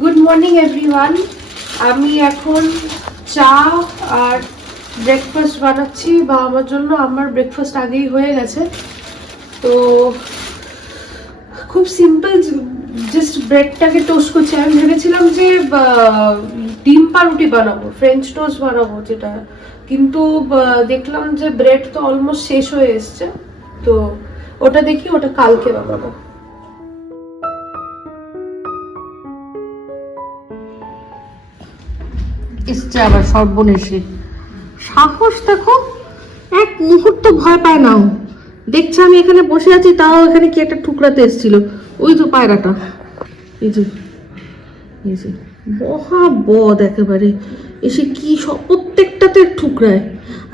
Good morning everyone আমি এখন চা আর ব্রেকফাস্ট বানাচ্ছি। বা আমার জন্য আমার ব্রেকফাস্ট আগেই হয়ে গেছে। তো খুব সিম্পল জাস্ট ব্রেডটাকে টোস্ট করছি। আমি ভেবেছিলাম যে ডিম পাউরুটি বানাবো ফ্রেঞ্চ টোস্ট বানাবো যেটা। কিন্তু দেখলাম যে ব্রেড তো অলমোস্ট শেষ হয়ে এসছে। তো ওটা দেখি, ওটা কালকে বানাবো। এসছে আবার সর্বনেশে। সাহস দেখো, এক মুহূর্ত ভয় পায় না। দেখছে আমি এখানে বসে আছি, তাও এখানে কি একটা ঠুকরাতে এসেছিল। ওই তো পায়রাটা। এই যে এই যে, মহা বদ একেবারে। এসে কি সব, প্রত্যেকটাতে ঠুকরায়।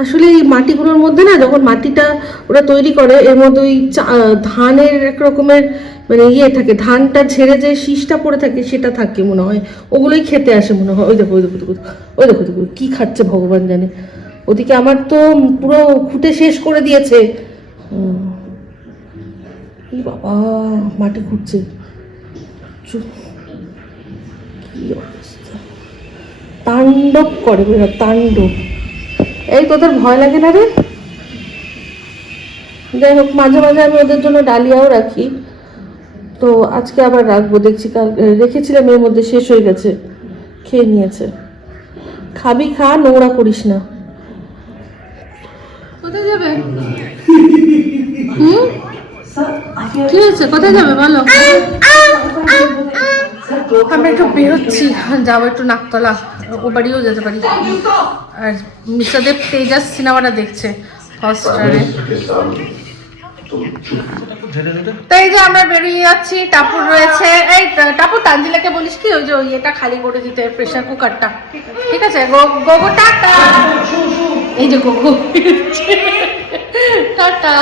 আসলে এই মাটিগুলোর মধ্যে না, যখন মাটিটা ওরা তৈরি করে, এর মধ্যে ওই ধানের এক রকমের মানে ইয়ে থাকে, ধানটা ঝেড়ে যে শীষটা পড়ে থাকে সেটা থাকে মনে হয়। ওগুলোই খেতে আসে মনে হয়। ওই দেখো ওই দেখো দেখো, ওই দেখো দেখো, কি খাচ্ছে ভগবান জানে। ওদিকে আমার তো পুরো খুঁটে শেষ করে দিয়েছে। বাবা, মাটি অবস্থা। তাণ্ডব করে তাণ্ডব। এই তোদের ভয় লাগে না রে? যাই হোক, মাঝে মাঝে আমি ওদের জন্য ডালিয়াও রাখি। তো আজকে আবার রাখব, দেখছি কাল রেখেছিলাম, এর মধ্যে শেষ হয়ে গেছে। খেয়ে নিয়েছে। খাবি খা, নোংরা করিস না। কোথায় যাবে? কি হয়েছে? কোথায় যাবে বলো? আমরা একটু বেরোচ্ছি। যাব একটু নাকতলা। ও বাড়িও যেতে পারি। আর মিস্টার দেব তেজাস সিনেমাটা দেখছে। হটস্টারে তো এই যে আমরা বেরিয়ে যাচ্ছি, টাপুর রয়েছে। এই, টাপুর তানজিলাকে বলিস কি? ওই যে ওই এটা খালি করে দিতে প্রেশার কুকারটা ঠিক আছে? গোগো, টাটা। এই যে গোগো। টাটা।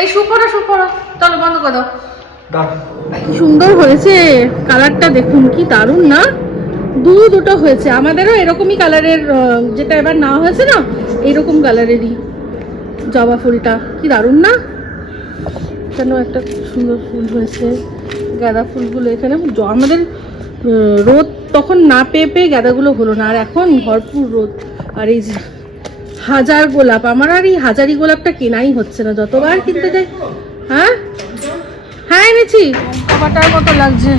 এই শুকরো শুকরো চলো, বন্ধ করে দাও। সুন্দর হয়েছে। কালারটা দেখুন কি দারুণ, না? দু দুটো হয়েছে। আমাদেরও এরকমই কালারের যেটা এবার না হয়েছে না, এরকম কালারেরই জবা ফুলটা। কি দারুণ, না? কেন একটা সুন্দর ফুল হয়েছে। গাঁদা ফুলগুলো এখানে আমাদের রোদ তখন না পেয়ে পেয়ে গাঁদাগুলো হলো না। আর এখন ভরপুর রোদ। আর এই হাজার গোলাপ, আমার আর এই হাজারি গোলাপটা কেনাই হচ্ছে না। যতবার কিনতে যাই হ্যাঁ? হ্যাঁ এনেছি। কবাটার মতো লাগছে।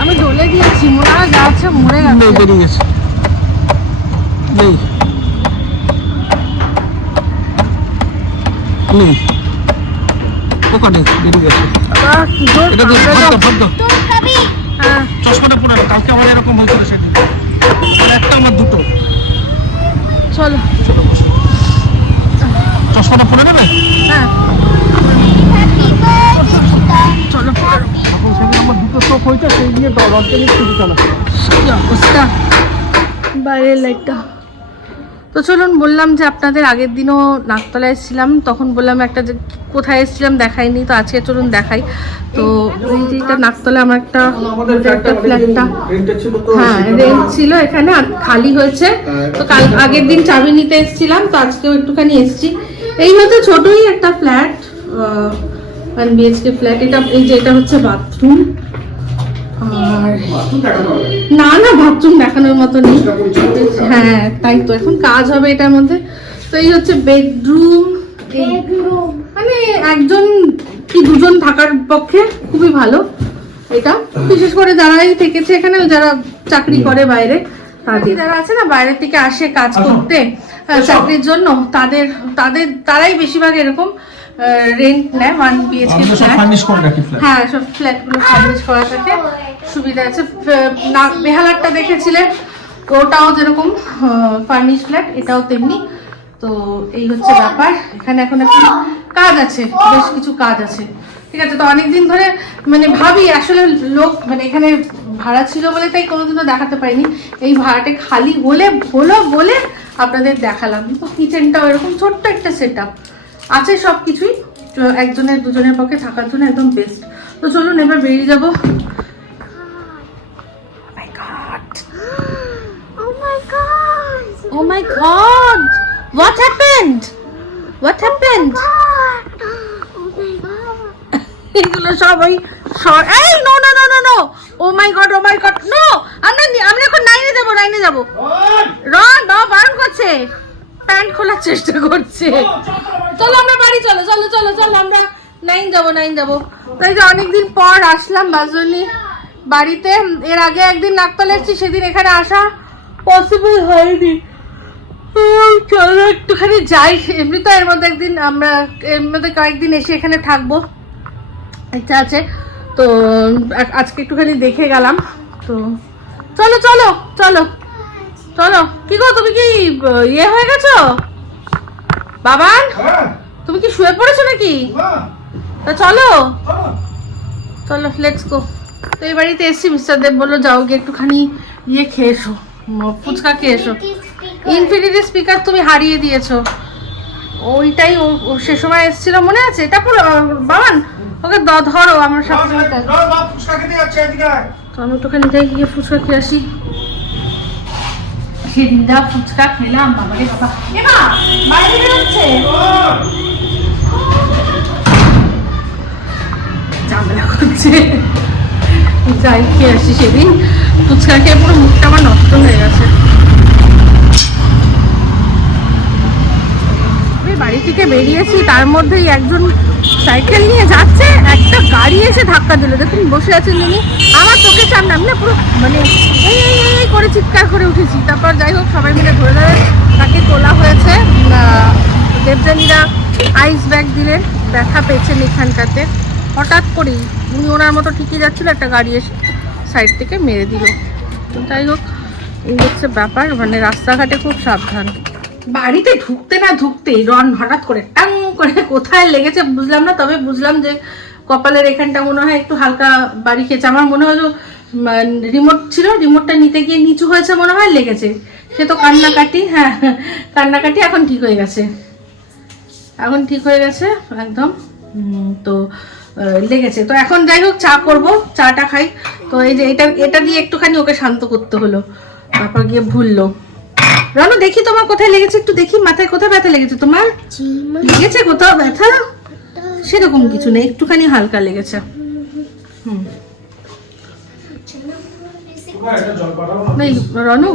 আমি ডলে দিয়েছি মোড়া যা আছে মরে গেছে বেরিয়ে গেছে। নেই নেই পোকা নেই বেরিয়ে গেছে এটা দিয়ে দাও। ভদ্র হ্যাঁ। চশমাটা পুরানো কালকে আমার এরকম হয়েছিল সেদিন। একটা আমার দুটো। চলো। চলো চশমাটা পরে নেবে? হ্যাঁ। চলো। আমার দুটো চোখ হয়েছে সেই নিয়ে রজনী ছুটি না কি অবস্থা? বাইরের লাইটটা তো চলুন বললাম যে আপনাদের আগের দিনও নাকতলায় এসেছিলাম তখন বললাম একটা যে কোথায় এসেছিলাম দেখাইনি তো আজকে চলুন দেখাই। তো এই যে এটা নাকতলা আমার একটা একটা ফ্ল্যাটটা হ্যাঁ রেন্ট ছিল এখানে আর খালি হয়েছে। তো কাল আগের দিন চাবি নিতে এসেছিলাম তো আজকেও একটুখানি এসেছি। এই হচ্ছে ছোটই একটা ফ্ল্যাট ওয়ান বিএইচকে ফ্ল্যাট এটা এই যে এটা হচ্ছে বাথরুম আর না না বাথরুম দেখানোর মতো নেই। হ্যাঁ তাই তো এখন কাজ হবে এটার মধ্যে। তো এই হচ্ছে বেডরুম মানে একজন কি দুজন থাকার পক্ষে খুবই ভালো এটা। বিশেষ করে যারাই থেকেছে এখানে যারা চাকরি করে বাইরে তাদের যারা আছে না বাইরে থেকে আসে কাজ করতে চাকরির জন্য তাদের তাদের তারাই বেশিরভাগ এরকম রেন্ট নেয় ওয়ান বিএচকে হ্যাঁ সব ফ্ল্যাটগুলো ফার্নিশ করা থাকে সুবিধা আছে। না বেহালারটা দেখেছিলেন ওটাও যেরকম ফার্নিশ ফ্ল্যাট এটাও তেমনি। তো এই হচ্ছে ব্যাপার। এখানে এখন এখন কাজ আছে বেশ কিছু কাজ আছে। ঠিক আছে তো অনেকদিন ধরে মানে ভাবি আসলে লোক মানে এখানে ভাড়া ছিল বলে তাই কোনোদিনও দেখাতে পারিনি। এই ভাড়াটে খালি হলে হলো বলে আপনাদের দেখালাম। তো কিচেনটাও এরকম ছোট্ট একটা সেট আছে সব কিছুই তো একজনের দুজনের পক্ষে থাকার জন্য একদম বেস্ট তো চলুন এবার বেরিয়ে যাব। Oh my god! Oh my god what happened what happened God! Oh my god! এগুলো সব ওই এই no no no no no oh my god oh my god no আমরা আমরা এখন নাইনে যাব নাইনে যাব। রন বাবা বারণ করছে। প্যান্ট খোলার চেষ্টা করছে। চলো আমরা বাড়ি, চলো চলো চলো চলো, আমরা নাইন যাব নাইন যাব। তাই যে অনেকদিন পর আসলাম বাজনি বাড়িতে। এর আগে একদিন নাকতলা এসেছি, সেদিন এখানে আসা পসিবল হয়নি। চলো, একটুখানি যাই। এমনি তো এর মধ্যে একদিন আমরা, এর মধ্যে কয়েকদিন এসে এখানে থাকব। ইচ্ছা আছে। তো আজকে একটুখানি দেখে গেলাম। তো, চলো চলো চলো চলো। কি গো, তুমি কি ইয়ে হয়ে গেছো? বাবান তুমি কি শুয়ে পড়েছো নাকি? তা চলো। চলো। লেটস গো তো এই বাড়িতে এসছি মিস্টার দেব বলল যাও গিয়ে একটুখানি ইয়ে খেয়ে এসো ফুচকা খেয়ে এসো। ইনফিনিটি স্পিকার তুমি হারিয়ে দিয়েছ। ওইটাই ও সে সময় এসেছিল মনে আছে? এটা পুরো বাবান ওকে দ- ধরো আমার সাথে আমি একটুখানি যাই গিয়ে ফুচকা খেয়ে আসি। সেদিন ফুচকা খেলাম বাবা রে বাবা। এ মা বাইরে বেরোচ্ছে? ঝামেলা করছে। যাই, খেয়ে আসি সেদিন। ফুচকা খেয়ে পুরো মুখটা আমার নষ্ট হয়ে গেছে। বাড়ি থেকে বেরিয়েছি, তার মধ্যেই একজন সাইকেল নিয়ে যাচ্ছে, একটা গাড়ি এসে ধাক্কা দিল। দেখুন, বসে আছেন যিনি আমার চোখের সামনে, আমি না পুরো মানে এই এই করে চিৎকার করে উঠেছি। তারপর যাই হোক, সবাই মিলে ধরে ধরে তাকে তোলা হয়েছে। দেবযানীরা আইস ব্যাগ দিলেন, ব্যথা পেয়েছেন এখানটাতে। হঠাৎ করেই উনি ওনার মতো ঠিকই যাচ্ছিল, একটা গাড়ি এসে সাইড থেকে মেরে দিল। যাই হোক, এই হচ্ছে ব্যাপার। মানে রাস্তাঘাটে খুব সাবধান। বাড়িতে ঢুকতে না ঢুকতেই রন হঠাৎ করে টাং করে কোথায় লেগেছে বুঝলাম না, তবে বুঝলাম যে কপালের এখানটা মনে হয় একটু হালকা বাড়ি খেয়েছে। আমার মনে হলো রিমোট ছিল রিমোটটা নিতে গিয়ে নিচু হয়েছে মনে হয়, লেগেছে। সে তো কান্নাকাটি হ্যাঁ কান্নাকাটি এখন ঠিক হয়ে গেছে। এখন ঠিক হয়ে গেছে, একদম। তো লেগেছে। তো এখন যাই হোক, চা করব, চাটা খাই। তো এই যে এটা এটা দিয়ে একটুখানি ওকে শান্ত করতে হলো। তারপর গিয়ে ভুললো। রনু দেখি তোমার কোথায় লেগেছে একটু দেখি মাথায় কোথায় ব্যথা লেগেছে। তোমার লেগেছে কোথাও ব্যথা? সেরকম কিছু নেই একটুখানি হালকা লেগেছে। হুম। রনু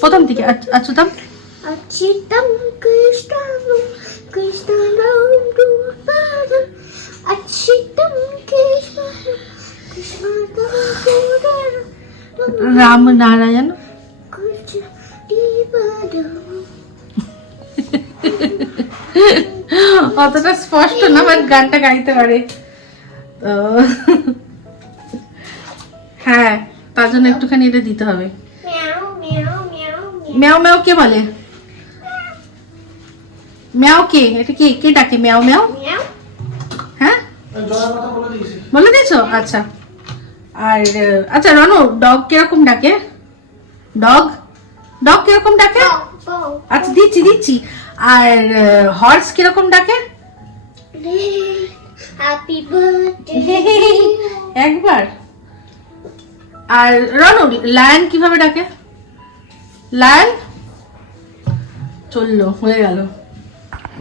প্রথম দিকে আচ্ছা, আচ্ছুতাম। Achitam Achitam Ram Narayan. অতটা স্পষ্ট না বাট গানটা গাইতে পারে। তো হ্যাঁ তার জন্য একটুখানি এটা দিতে হবে। ম্যাও ম্যাও কে বলে? ম্যাও কে? এটা কে কে ডাকে? ম্যাও ম্যাও? হ্যাঁ? বলে দিয়েছ। আচ্ছা। আর আচ্ছা রনু ডগ কীরকম ডাকে? ডগ? ডগ কীরকম ডাকে? আচ্ছা দিচ্ছি দিচ্ছি। আর হর্স কীরকম ডাকে? একবার। আর রনু লায়ন কীভাবে ডাকে? লায়ন? চলল হয়ে গেল।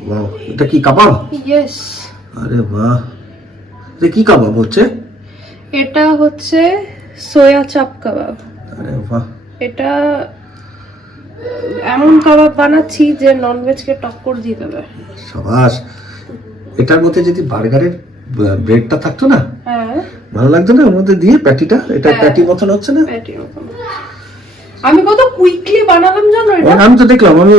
বাহ এটা কি কাবাব? ইয়েস আরে বাহ। এটা কি কাবাব হচ্ছে? এটা হচ্ছে সোয়া চাপ কাবাব। আরে বাহ। এটা এমন কাবাব বানাচ্ছি যে ননভেজকে টক্কর দিয়ে দেবে। সাবাস এটার মধ্যে যদি বার্গারের ব্রেডটা থাকতো না হ্যাঁ। ভালো লাগতো না? ওর মধ্যে দিয়ে প্যাটিটা? এটা হ্যাঁ। প্যাটি মতন হচ্ছে না? প্যাটি মতন। আমি কত কুইকলি বানালাম জানো এটা? আমি তো দেখলাম আমি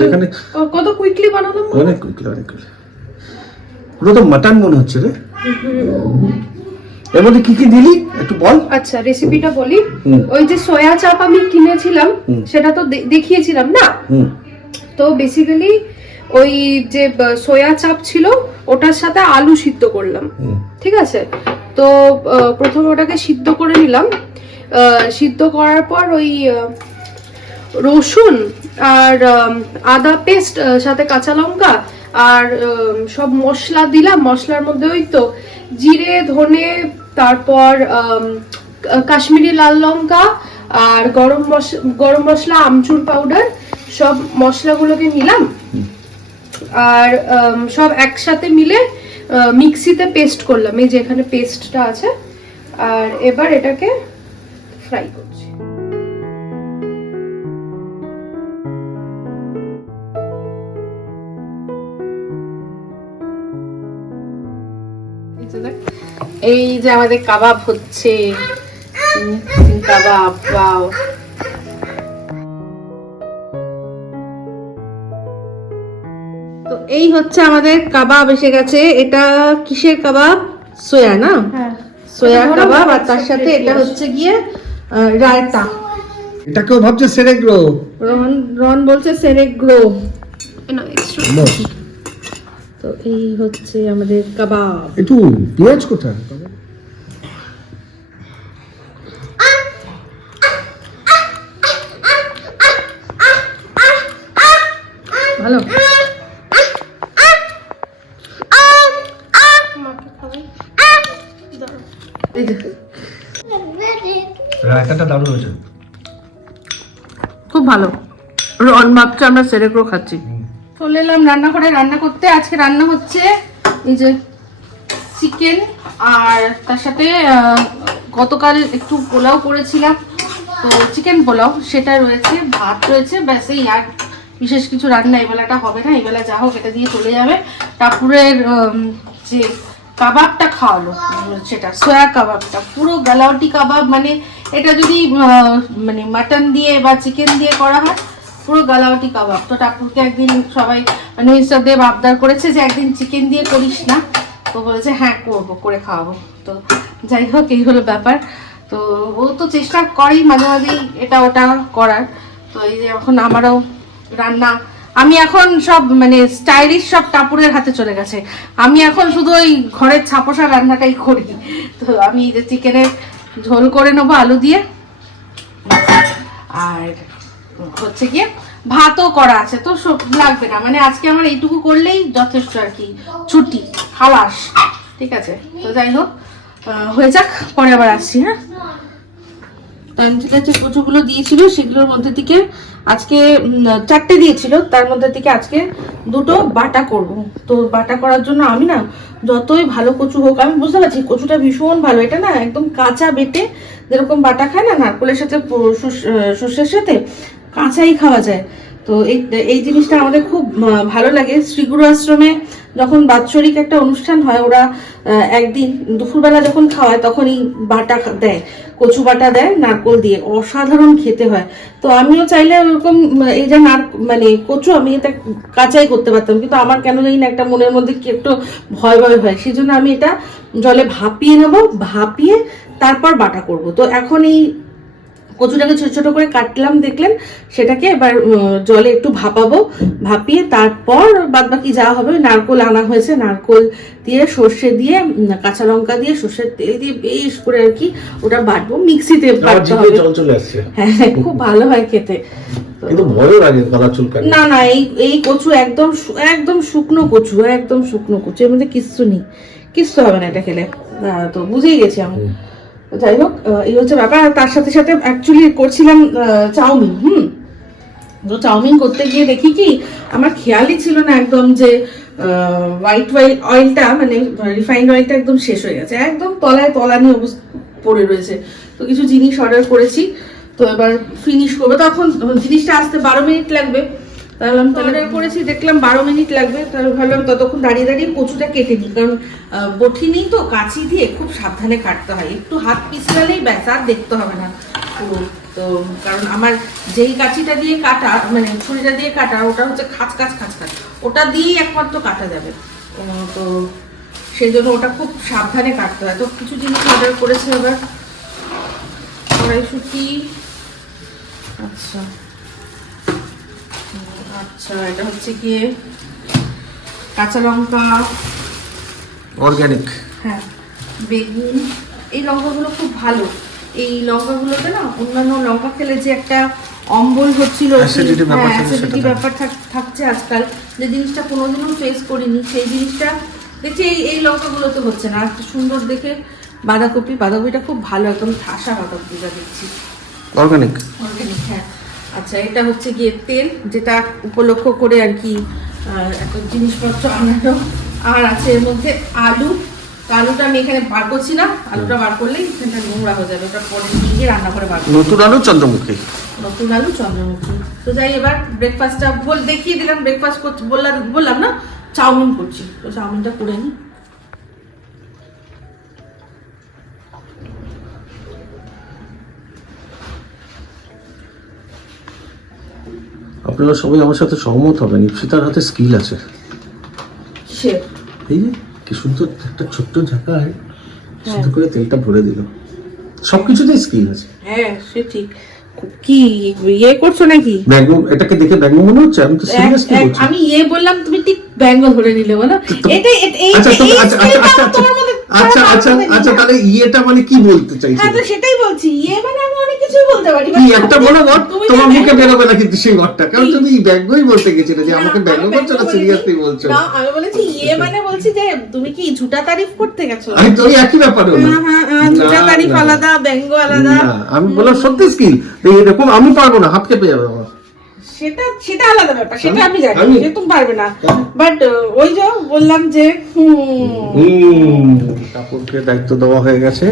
যেখানে কত কুইকলি বানালাম অনেক কুইকলি অনেক কুইকলি পুরো তো মাটন মনে হচ্ছে রে। এর মধ্যে কি কি দিলি? একটু বল। আচ্ছা রেসিপিটা বলি। ওই যে সয়া চাপ আমি কিনেছিলাম সেটা তো দেখিয়েছিলাম না? তো বেসিক্যালি ওই যে সয়া চাপ ছিল ওটার সাথে আলু সিদ্ধ করলাম। ঠিক আছে? তো প্রথমে ওটাকে সিদ্ধ করে নিলাম। আহ, সিদ্ধ করার পর ওই রসুন আর আদা পেস্ট সাথে কাঁচা লঙ্কা আর সব মশলা দিলাম। মশলার মধ্যে ওই তো জিরে, ধনে, তারপর কাশ্মীরি লাল লঙ্কা আর গরম মশ, গরম মশলা, আমচুর পাউডার সব মশলাগুলোকে নিলাম। আর সব একসাথে মিলে মিক্সিতে পেস্ট করলাম। এই যে এখানে পেস্টটা আছে। আর এবার এটাকে ফ্রাই করছি এই যে আমাদের কাবাব হচ্ছে। কাবাব তো এই হচ্ছে আমাদের কাবাব এসে গেছে। এটা কিসের কাবাব? সোয়া না? হ্যাঁ। সোয়া কাবাব আর তার সাথে এটা হচ্ছে গিয়ে আহ, রায়তা। এটাকেও ভাবছে সেরেগ্রো। রন রন বলছে সেরেগ্রো। না এক্সট্রা তো এই হচ্ছে আমাদের কাবাব। একটু পেঁয়াজ কোথায়? ভালো? রায়তাটা দারুণ হয়েছে। খুব ভালো। রন ভাবছে আমরা সেরে সেরেগ্রো খাচ্ছি। চলে এলাম রান্নাঘরে। রান্না করতে আজকে রান্না হচ্ছে এই যে চিকেন আর তার সাথে গতকাল একটু পোলাও করেছিলাম। তো চিকেন পোলাও, সেটা রয়েছে, ভাত রয়েছে। ব্যাস, এই আর বিশেষ কিছু রান্না এই বেলাটা হবে না। এই বেলা যা হোক, এটা দিয়ে চলে যাবে। টাপুরের যে কাবাবটা খাওয়ালো, সেটা, সোয়া কাবাবটা, পুরো গালাওটি কাবাব মানে এটা যদি মানে মাটন দিয়ে বা চিকেন দিয়ে করা হয় পুরো গালাওটি কাবাব। তো টাপুরকে একদিন সবাই মানে মিস্টার আবদার করেছে যে একদিন চিকেন দিয়ে করিস না। তো বলেছে হ্যাঁ করব, করে খাওয়াবো। তো যাই হোক, এই হলো ব্যাপার। তো ও তো চেষ্টা করেই মাঝে মাঝেই এটা ওটা করার। তো এই যে এখন আমারও রান্না। আমি এখন সব মানে স্টাইলিশ সব টাপুরের হাতে চলে গেছে। আমি এখন শুধু ওই ঘরের ছাপোসা রান্নাটাই করি। তো আমি যে চিকেনের ঝোল করে নেব আলু দিয়ে। আর হচ্ছে গিয়ে ভাতও করা আছে। তো সব লাগবে না। মানে আজকে আমার এইটুকু করলেই যথেষ্ট আর কি। ছুটি, খালাস। ঠিক আছে? তো যাই হোক হয়ে যাক। পরে আবার আসছি হ্যাঁ? তানজিলা যে কচুগুলো দিয়েছিল সেগুলোর মধ্যে থেকে আজকে চারটে দিয়েছিল। তার মধ্যে থেকে আজকে দুটো বাটা করব। তো বাটা করার জন্য আমি না যতই ভালো কচু হোক, আমি বুঝতে পারছি কচুটা ভীষণ ভালো। এটা না একদম কাঁচা বেটে যেরকম বাটা খায় না নারকলের সাথে সর্ষের সাথে কাঁচাই খাওয়া যায়। তো এই এই জিনিসটা আমাদের খুব ভালো লাগে। শ্রীগুরু আশ্রমে যখন বাৎসরিক একটা অনুষ্ঠান হয়, ওরা একদিন দুপুরবেলা যখন খাওয়ায়, তখনই বাটা দেয়, কচু বাটা দেয়, নারকোল দিয়ে। অসাধারণ খেতে হয়। তো আমিও চাইলে ওরকম এই যে নার মানে কচু, আমি এটা কাঁচাই করতে পারতাম। কিন্তু আমার কেন জানি না একটা মনের মধ্যে কি একটু ভয় ভয় হয়। সেই জন্য আমি এটা জলে ভাপিয়ে নেব, ভাপিয়ে তারপর বাটা করব। তো এখন এই কচুটাকে ছোট ছোট করে কাটলাম দেখলেন? সেটাকে এবার জলে একটু ভাপাবো ভাপিয়ে তারপর বাদ বাকি যা হবে নারকোল আনা হয়েছে। নারকোল দিয়ে সর্ষে দিয়ে কাঁচা লঙ্কা দিয়ে সর্ষের তেল দিয়ে বেশ করে আর কি ওটা বাটবো। মিক্সিতে বাটতে হবে। আসছে। হ্যাঁ খুব ভালো হয় খেতে। কিন্তু ভয়ও লাগে গলা চুলকানি না না এই এই কচু একদম একদম শুকনো কচু একদম শুকনো কচু। এর মধ্যে কিচ্ছু নেই। কিচ্ছু হবে না এটা খেলে। তো বুঝেই গেছি আমি। যাই হোক এই হচ্ছে ব্যাপার। আর তার সাথে সাথে অ্যাকচুয়ালি করছিলাম চাউমিন, হুম? তো চাউমিন করতে গিয়ে দেখি কি, আমার খেয়ালই ছিল না একদম যে হোয়াইট হোয়াইট অয়েলটা মানে রিফাইন্ড অয়েলটা একদম শেষ হয়ে গেছে। একদম তলায় তলানি অবস্থা পড়ে রয়েছে। তো কিছু জিনিস অর্ডার করেছি, তো এবার ফিনিশ করব। তখন জিনিসটা আসতে বারো মিনিট লাগবে। তাহলে আমি অর্ডার করেছি, দেখলাম বারো মিনিট লাগবে, তাহলে ভাবলাম ততক্ষণ দাঁড়িয়ে দাঁড়িয়ে কচুটা কেটে দিই কারণ বটি নেই তো, কাঁচি দিয়ে খুব সাবধানে কাটতে হয়, একটু হাত পিছলালেই ব্যাস, আর দেখতে হবে না। পুরো তো, কারণ আমার যেই কাঁচিটা দিয়ে কাটা মানে ছুরিটা দিয়ে কাটা, ওটা হচ্ছে খাঁচ খাঁচ খাঁচ খাঁচ, ওটা দিয়েই একমাত্র কাটা যাবে। তো, সেই জন্য ওটা খুব সাবধানে কাটতে হয়। তো, কিছু জিনিস অর্ডার করেছে এবার। কড়াইশুটি। আচ্ছা। আচ্ছা এটা হচ্ছে গিয়ে কাঁচা লঙ্কা। অর্গানিক হ্যাঁ বেগুন। এই লঙ্কাগুলো খুব ভালো। এই লঙ্কাগুলোতে না অন্যান্য লঙ্কা খেলে যে একটা অম্বল হচ্ছিল অ্যাসিডিটি ব্যাপার থাকছে আজকাল। যে জিনিসটা কোনোদিনও ফেস করিনি সেই জিনিসটা দেখছি এই এই লঙ্কাগুলোতে হচ্ছে না। আর কি সুন্দর দেখে বাঁধাকপি বাঁধাকপিটা খুব ভালো একদম ঠাসা বাঁধাকপিটা দেখছি। অর্গানিক অর্গানিক হ্যাঁ। আচ্ছা এটা হচ্ছে গিয়ে তেল যেটা উপলক্ষ করে আর কি একটা জিনিসপত্র আনারও আর আছে এর মধ্যে আলু। আলুটা আমি এখানে বার করছি না আলুটা বার করলেই এখানটা নোংরা হয়ে যাবে ওটা পরে নিয়ে রান্না করে বার। নতুন আলু চন্দ্রমুখী? নতুন আলু চন্দ্রমুখী। তো যাই এবার ব্রেকফাস্টটা বল দেখিয়ে দিলাম ব্রেকফাস্ট করছি বললাম বললাম না চাউমিন করছি। তো চাউমিনটা করে নিই আপনারা সবাই আমার সাথে সহমত হবেন ইপসিতার হাতে স্কিল আছে। এই যে কি সুন্দর একটা ছোট্ট ঝাঁকায় শুধু করে তেলটা ভরে দিল। সবকিছুতেই স্কিল আছে। হ্যাঁ সে ঠিক। কি ইয়ে করছ নাকি? ব্যঙ্গ এটাকে দেখে ব্যঙ্গ মনে হচ্ছে? আমি তো বলছি ইয়ে বললাম তুমি ঠিক ব্যঙ্গ ধরে নিলে বলো। তো- এই আচ্ছা আচ্ছা আচ্ছা আচ্ছা আচ্ছা আচ্ছা। তাহলে ইয়েটা মানে কি বলতে চাইছো হ্যাঁ তো সেটাই বলছি। ইয়ে মানে আমি অনেক কিছুই বলতে পারি? কি একটা বলো তোমার মুখে বেরোবে না কিন্তু সেই ওয়ার্ডটা কারণ তুমি ব্যঙ্গই বলতে গেছিলে যে আমাকে ব্যঙ্গ করছ না সিরিয়াসলি বলছো? না আমি বলেছি ইয়ে মানে বলছি যে তুমি কি ঝুটা তারিফ করতে গেছো? আমি তো একই ব্যাপার হলো হ্যাঁ, হ্যাঁ, হ্যাঁ, ঝুটা তারিফ আলাদা ব্যঙ্গ আলাদা। আমি বললাম সত্যি স্কিল এরকম আমি পারব না হাত কেঁপে যাবে আমার। সেটা সেটা আলাদা ব্যাপার সেটা আমি জানি যে তুমি পারবে না। বাট ওই যে বললাম যে কাপড়কে দায়িত্ব দেওয়া হয়ে গেছে।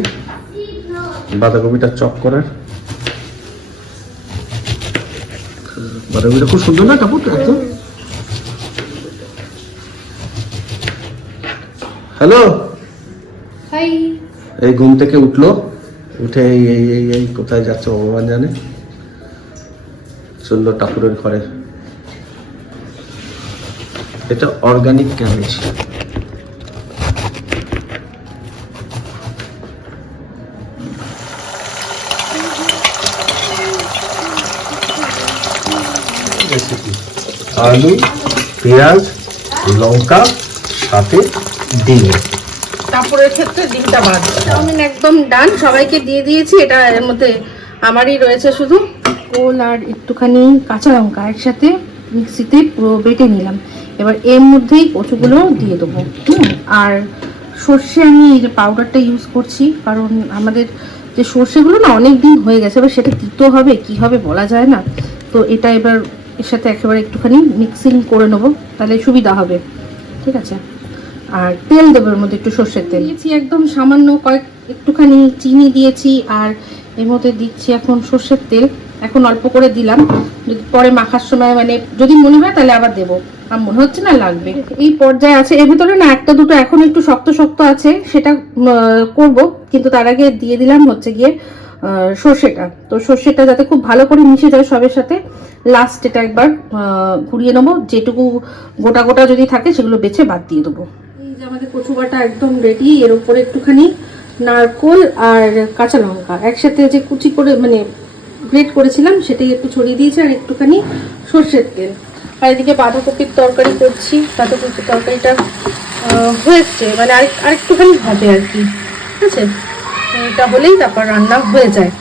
বাঁধাকপিটা চপ করার। বাঁধাকপিটা খুব সুন্দর না কাপড় একদম? হ্যালো? হাই। এই ঘুম থেকে উঠল উঠে এই এই এই এই কোথায় যাচ্ছে ভগবান জানে? চলল ঠাকুরের ঘরে। এটা অর্গানিক ক্যাবেজ রেসিপি আলু পেঁয়াজ লঙ্কা সাথে ডিম। কাপড়ের ক্ষেত্রে ডিমটা বাদ চাউমিন একদম ডান সবাইকে দিয়ে দিয়েছি। এটা এর মধ্যে আমারই রয়েছে শুধু। কোল আর একটুখানি কাঁচা লঙ্কা একসাথে মিক্সিতে পুরো বেটে নিলাম। এবার এর মধ্যেই কচুগুলো দিয়ে দেবো। হুম? আর সর্ষে আমি এই যে পাউডারটা ইউজ করছি কারণ আমাদের যে সর্ষেগুলো না অনেক দিন হয়ে গেছে এবার সেটা তিতো হবে কি হবে বলা যায় না। তো এটা এবার এর সাথে একেবারে একটুখানি মিক্সিং করে নেব, তাহলে সুবিধা হবে। ঠিক আছে? আর তেল দেবো এর মধ্যে একটু সর্ষের তেল। দিয়েছি একদম সামান্য কয়েক, একটুখানি চিনি দিয়েছি, আর এর মধ্যে দিচ্ছি এখন সর্ষের তেল। এখন অল্প করে দিলাম। যদি পরে মাখার সময় মানে যদি মনে হয় তাহলে আবার দেবো। আর মনে হচ্ছে না লাগবে। এই পর্যায়ে আছে, এর ভিতরে না একটা দুটো এখন একটু শক্ত শক্ত আছে, সেটা করব। কিন্তু তার আগে দিয়ে দিলাম হচ্ছে গিয়ে সর্ষেটা। তো সর্ষেটা যাতে খুব ভালো করে মিশে যায় সবের সাথে লাস্ট এটা একবার ঘুরিয়ে নেব। যেটুকু গোটা গোটা যদি থাকে, সেগুলো বেছে বাদ দিয়ে দেবো। এই যে আমাদের কচু বাটা একদম রেডি এর উপরে একটুখানি নারকোল আর কাঁচা লঙ্কা। একসাথে যে কুচি করে মানে গ্রেট করেছিলাম, সেটাই একটু ছড়িয়ে দিয়েছি আর একটুখানি সর্ষের তেল। আর এদিকে বাঁধাকপির তরকারি করছি, বাঁধাকপির তরকারিটা হয়েছে। মানে আরেক, আরেকটুখানি হবে আর কি। ঠিক আছে? এটা হলেই তারপর রান্না হয়ে যায়।